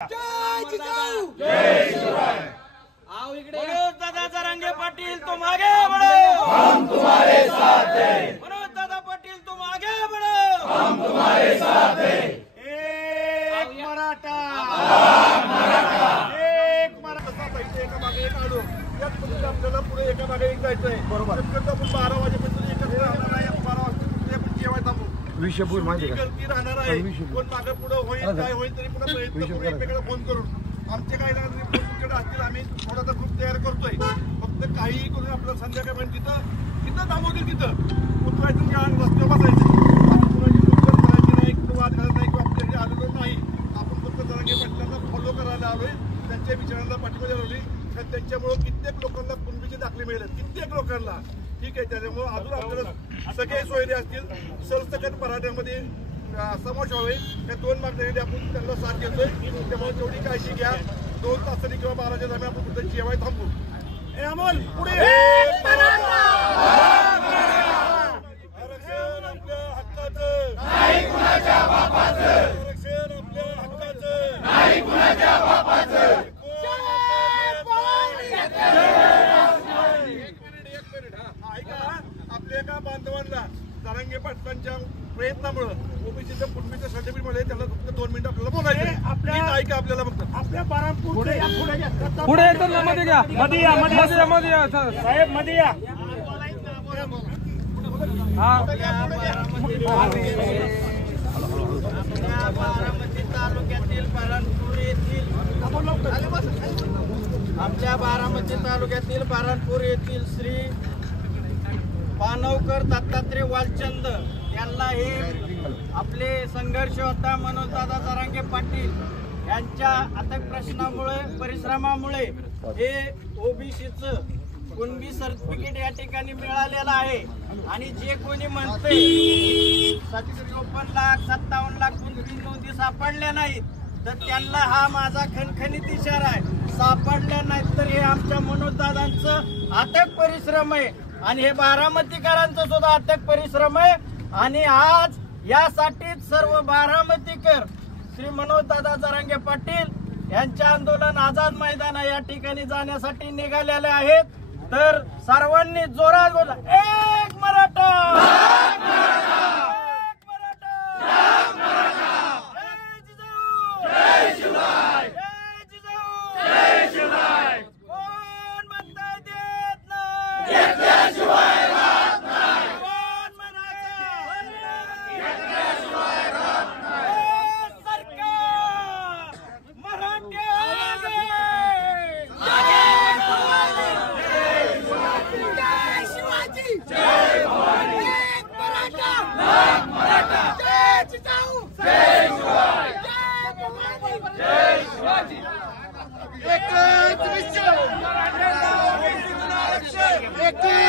जय जिजाऊ जय शिवराय। आओ इकडे मनोज दादा जरांगे पाटील तुम आगे बढ़ो, हम तुम्हारे साथ हैं। मनोज दादा पाटील तुम आगे बढ़ो, हम तुम्हारे साथ हैं। एक मराठा एक मराठा पाहिजे, एका मागे एक आलो यात म्हणजे आपल्याला पुढे एका मागे एक जायचंय। बरोबर आपण 12 वाजेपर्यंत एकत्र राहणार आहे। 12 वाजता आपण जेवायला थांबू। विषयपूर माहिती का गलती राहणार आहे। कोण मागे पुढे होईल काय होईल तरी पुन्हा प्रयत्न करू एकमेकांना फोन करून। आमचे काही नाही तुमच्याकडे असतील आम्ही थोडासा ग्रुप तयार करतोय। फक्त काही करून आपल्याला संध्याकाळपर्यंत तिथं थांबवतील तिथं उतरायचं आणि रस्त्यावर बसायचं। कुणाची चूक करायची नाही, वाद घालायचा नाही किंवा आपल्याकडे आलेलो नाही। आपण फक्त जरांगे पाटलांना फॉलो करायला आलोय, त्यांच्या विचारांना पाठिंबा लावली। त्यांच्यामुळे कित्येक लोकांना कुणबीचे दाखले मिळाले, कित्येक लोकांना। ठीक आहे, त्याच्यामुळे अजून आपल्याला सगळे सोयरे असतील सरसकट मराठ्यामध्ये समावेश व्हावे या 2 मागण्यांसाठी आपण त्यांना साथ देतोय। त्यामुळे तेवढी काळजी घ्या। 2 तासांनी किंवा 12च्या दरम्यान आपण कुठे जेवायला थांबू। हे अमोल पुढे आरक्षण आपल्या हक्काचं नाही कुणाच्या बापाचं, आरक्षण आपल्या हक्काचं नाही कुणाच्या बापाचं। आपल्या एका बांधवांना जरांगे पाटलांच्या प्रयत्नामुळे ओबीसीचं कुणबीचं सर्टिफिकेट मिळाले। त्याला फक्त 2 मिनिटं आपल्याला बोलायचं। आपल्या ऐका आपल्याला फक्त आपल्या बारामपूर पुढे एकदम मध्ये घ्या, मध्ये या साहेब, मध्ये या। आपल्या बारामती तालुक्यातील बारणपूर येथील श्री पानवकर दत्तात्रय वालचंद यांना हे आपले संघर्ष होता मनोज दादा जरांगे पाटील यांच्या अथक प्रश्नामुळे परिश्रमामुळे हे ओबीसीचं कुणबी सर्टिफिकेट या ठिकाणी मिळालेलं आहे। आणि जे कोणी म्हणते 54 लाख 57 लाख कुणबी नोंदी सापडल्या नाहीत तर त्यांना हा माझा खणखणीत इशारा आहे। सापडल्या नाहीत तर हे आमच्या मनोज दादांचं अथक परिश्रम आहे आणि हे बारामतीकरांचं सुद्धा अथक परिश्रम आहे। आणि आज यासाठी सर्व बारामतीकर श्री मनोज दादा जरांगे पाटील यांच्या आंदोलन आझाद मैदान या ठिकाणी जाण्यासाठी निघालेले आहेत। तर सर्वांनी जोरात बोला, एक मराठा, एक मराठा, जय जिजाऊ जय शिवराय, जय जिजाऊ जय शिवराय। कोण म्हणता देत नाही, घेतल्याशिवाय राहत नाही, कोण म्हणायचं घेतल्याशिवाय राहत नाही। सरकार मराठे जय शिवाजी, जय भवानी, एक मराठा, लाख मराठा, जय जिजाऊ जय शिवराय, जय भवानी, जय शिवाजी। एकच विषय, एकच